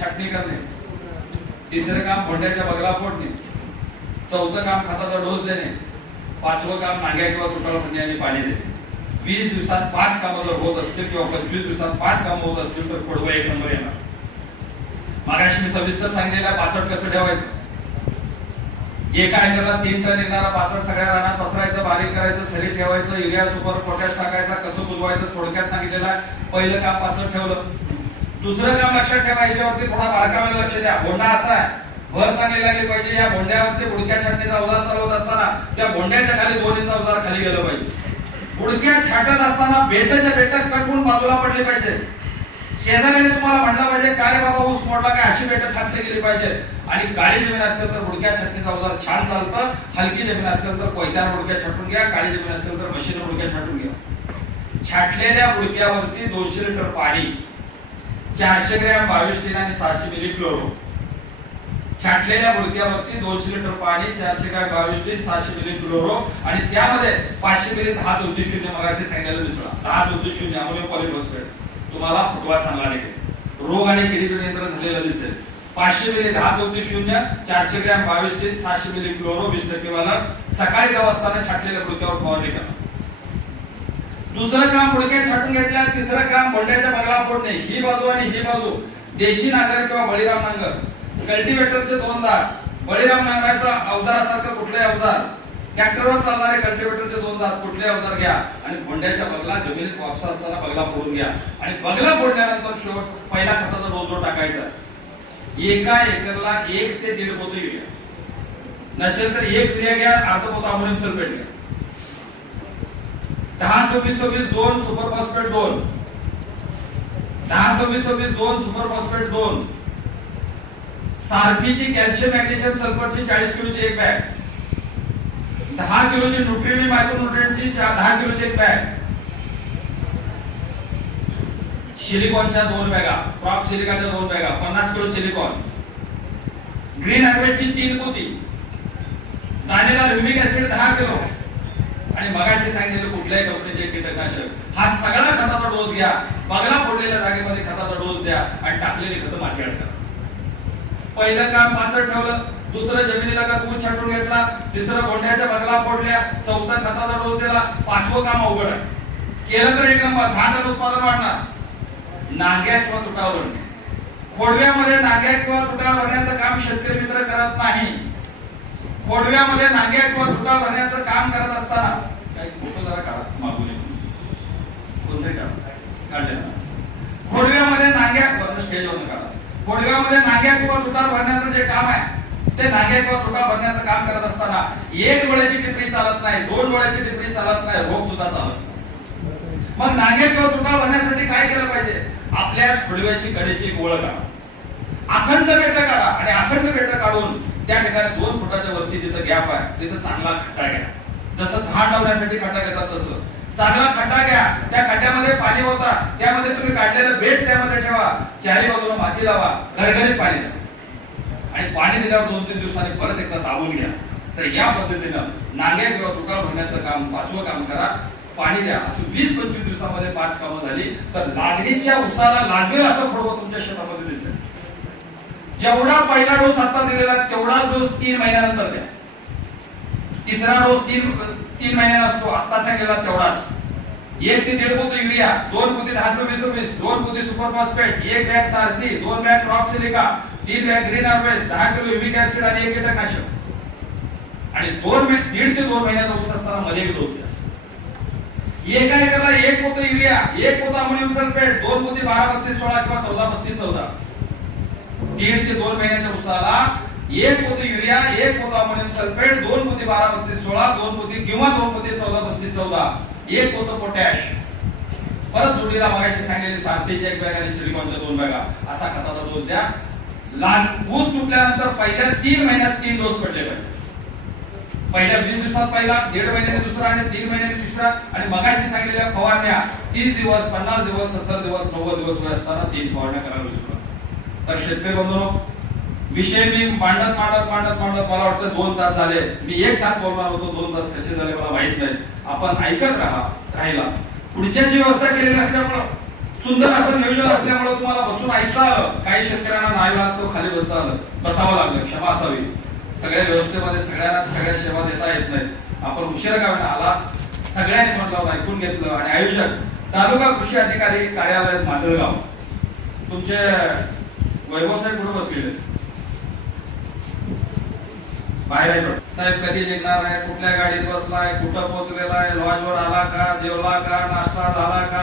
छाटणी करणे. तिसरं काम भोंड्याच्या बगला फोडणे. चौथं काम खताचा डोस देणे. पाचवं काम नाग्या किंवा तुटाला फडणे आणि पाणी देणे. वीस दिवसात पाच कामं जर होत असतील किंवा पंचवीस दिवसात पाच कामं होत असतील तर कोडवा एक नंबर येणार. मागाशी मी सविस्तर सांगितलेलं पाचट कसं ठेवायचं? एका एकरला तीन टन येणारा पाचट सगळ्या रानात पसरायचं बारीक करायचं सरी ठेवायचं युरिया सुपर पोटॅश टाकायचा कसं बुजवायचं थोडक्यात सांगितलेलं. आहे पहिलं काम पाचट ठेवलं. दुसरं काम लक्षात ठेवा याच्यावरती थोडा बारकावेला लक्ष द्या. भोंडा असा आहे भर चांगली लागली पाहिजे. या भोंड्यावरती बुडक्या छाटणीचा अवजार चालवत असताना त्या भोंड्याच्या खाली दोन्हीचा अवजार खाली गेलं पाहिजे. बुडक्या छाटत असताना बेटाच्या बेटात कटकून बाजूला पडली पाहिजे. शेजाऱ्याने तुम्हाला म्हणलं पाहिजे का रे बाबा ऊस मोडला काय अशी बेट छाटली गेली पाहिजे. आणि काळी जमीन असेल तर बुडक्या छाटणीचा अवजार छान चालतं. हलकी जमीन असेल तर कोयत्यानं बुडक्या छाटून घ्या. काळी जमीन असेल तर मशीन बुडक्या छाटून घ्या. छाटलेल्या बुडक्यावरती दोनशे लिटर पाणी चारशे ग्रॅम बावीस टीन आणि सहाशे मिली क्लोरो. छाटलेल्या बुडक्यावरती दोनशे लिटर पाणी चारशे ग्रॅम बावीस टीन सहाशे मिली क्लोरो आणि त्यामध्ये पाचशे मिली दहा चौतीस शून्य मगाशी सांगितलेलं मिसळा. दहा चौतीस शून्य अमोनियम पॉलिफॉस्फेट तुम्हाला फुटवा चांगला निघेल. रोग आणि किडीचं नियंत्रण झालेलं दिसेल. पाचशे मिली दहा चौतीस शून्य चारशे ग्रॅम बावीस टीन सहाशे मिली क्लोरो वीस टक्के मला सकाळी दहा वाजता छाटलेल्या बुडक्यावर फवारणी करा. दुसरं काम बुडक्या छाटून घेतल्या तिसरं काम भोंड्याच्या बगला फोडणे. ही बाजू आणि ही बाजू. देशी नांगर किंवा बळीराम नांगर. कल्टिवेटरचे दोन दार. बळीराम नांगराचा अवजारासारखं कुठले अवजार ट्रॅक्टरवर चालणारे कल्टिवेटरचे दोन दात कुठले अवजार घ्या. आणि भोंड्याच्या बगला जमिनीत वापसा असताना बगला फोडून घ्या. आणि बगला फोडल्यानंतर शेवट पहिला खताचा डोजो टाकायचा. एका एकरला एक ते दीड पोत युरिया. नसेल तर एक युरिया घ्या अर्ध पोता अमोनियम सल्फेट घ्या. दहा सव्वीस सव्वीस दोन सुपर फॉस्फेट दोन. दहा सव्वीस सव्वीस दोन सुपर फॉस्फेट दोन. सारखीची कॅल्शियम मॅग्नेशियम सल्फरची चाळीस किलोची एक बॅग. दहा किलोची न्यूट्रिन मायक्रोन्युट्रिएंटची चा- दहा किलोची एक बॅग. सिलिकॉनच्या दोन बॅगा क्रॉप सिलिकॉनच्या दोन बॅगा पन्नास किलो सिलिकॉन. ग्रीन ॲग्रेटची तीन पोती. दाणेदार ह्युमिक ऍसिड दहा किलो. आणि मगाशी सांगितलेलं कुठल्याही कंपनीचे कीटकनाशक. हा सगळा खताचा डोस घ्या. बगला फोडलेल्या जागेमध्ये खताचा डोस द्या आणि टाकलेली खतं माती करा. पहिलं काम पाचट ठेवलं. दुसरं जमिनीला का दूध छाटून घेतला? तिसरं गोंड्याच्या बगला फोडल्या. चौथा खताचा डोस दिला. पाचवं काम अवघड आहे. केलं तर एक नंबर. धान उत्पादन वाढणार. नाग्या किंवा तुटावर. फोडव्यामध्ये खोडव्यामध्ये नाग्या किंवा तुटावर भरण्याचं काम शेतकरी मित्र करत नाही. कोडव्यामध्ये नांग्या किंवा दुकाळ भरण्याचं काम करत असताना काही फोटो जरा काढा मागून एक. काढा? काढले ना. नांग्या वरून स्टेजवरून काढा. कोडव्यामध्ये नांग्या किंवा दुकाळ भरण्याचं जे काम आहे ते नांग्या किंवा दुकाळ भरण्याचं काम करत असताना एक डोळ्याची टिपणी चालत नाही दोन डोळ्याची टिपणी चालत नाही रोग सुद्धा चालत नाही. मग नांग्या किंवा दुकाळ भरण्यासाठी काय केलं पाहिजे? आपल्या खोडव्याची कडेची गोळ काढा. अखंड बेट काढा. आणि अखंड बेट काढून त्या ठिकाणी दोन फुटाच्या वरती जिथं गॅप आहे तिथं चांगला खड्डा घ्या. जसं झाड लावण्यासाठी खड्डा घेतात तसं. चांगला खड्डा घ्या. त्या खड्ड्यामध्ये पाणी होता. त्यामध्ये तुम्ही काढलेलं बेट त्यामध्ये ठेवा. चारी बाजूला माती लावा. घरघरीत पाणी द्या. आणि पाणी दिल्यावर दोन तीन दिवसांनी परत एकदा दाबून घ्या. तर या पद्धतीनं नांग्या किंवा दुकाळ भरण्याचं काम पाचवं काम करा. पाणी द्या. असं वीस पंचवीस दिवसामध्ये पाच कामं झाली तर लागणीच्या उसाला लागेल असं खोडवं तुमच्या शेतामध्ये दिसेल जेवढा पहिला डोस आता दिलेला तेवढाच डोस तीन महिन्यानंतर द्या. तिसरा डोस तीन तीन महिन्याला असतो आता सांगलेला तेवढाच. एक ते दीड पोते युरिया दोन पोते दहा सव्वीस सव्वीस दोन पोते सुपरफॉस्फेट एक बॅग सारथी दोन बॅग क्रॉप सिलिका तीन बॅग ग्रीन हार्वेस्ट दहा किलो युरिक ऍसिड आणि एक कीटकनाशक आणि दोन दीड ते दोन महिन्याचा ऊस असताना मध्ये एक डोस द्या. एका एकाला एक पोते युरिया एक पोता अमोनियम सल्फेट दोन पोते बारा बत्तीस सोळा किंवा चौदा पस्तीस चौदा. दीड ते दोन महिन्याच्या उसाला एक पोती युरिया एक पोता अमोनियम सल्फेट दोन पोती बारा पस्तीस सोळा दोन पोती किंवा दोन पोती चौदा पस्तीस चौदा एक पोतं पोटॅश. परत जोडीला मगाशी सांगलेली सारथीची एक बॅग आणि सिलिकॉनच्या दोन बॅगा असा खताचा डोस द्या. लहान ऊस तुटल्यानंतर पहिल्या तीन महिन्यात तीन डोस पडले पाहिजे. पहिल्या वीस दिवसात पहिला दीड महिन्याने दुसरा आणि तीन महिन्याने तिसरा. आणि मगाशी सांगितलेल्या फवारण्या तीस दिवस पन्नास दिवस सत्तर दिवस नव्वद दिवस वेळ असताना तीन फवारण्या करायला विसरू नका. तर शेतकरी बंधू विषय मी मांडत मांडत मांडत मांडत मला वाटतं दोन तास झाले. मी एक तास बोलणार होतो दोन तास कसे झाले मला माहीत नाही. आपण ऐकत राहा राहिला. पुढच्या जी व्यवस्था केलेली असल्यामुळं सुंदर असं नियोजन असल्यामुळे तुम्हाला बसून ऐकता आलं. काही शेतकऱ्यांना नाही असतो खाली बसता आलं. बसावं लागलं क्षमा असावी. सगळ्या व्यवस्थेमध्ये सगळ्यांना सगळ्या सेवा देता येत नाही. आपण उशिरा का आला? सगळ्यांनी म्हटलं ऐकून घेतलं. आणि आयोजक तालुका कृषी अधिकारी कार्यालय माजलगाव. तुमचे वैभव साहेब कुठे बसलेले बाहेर आहे साहेब कधी निघणार आहे? कुठल्या गाडीत बसलाय? कुठं पोहोचलेला आहे? लॉजवर आला का? जेवला का? नाश्ता झाला का?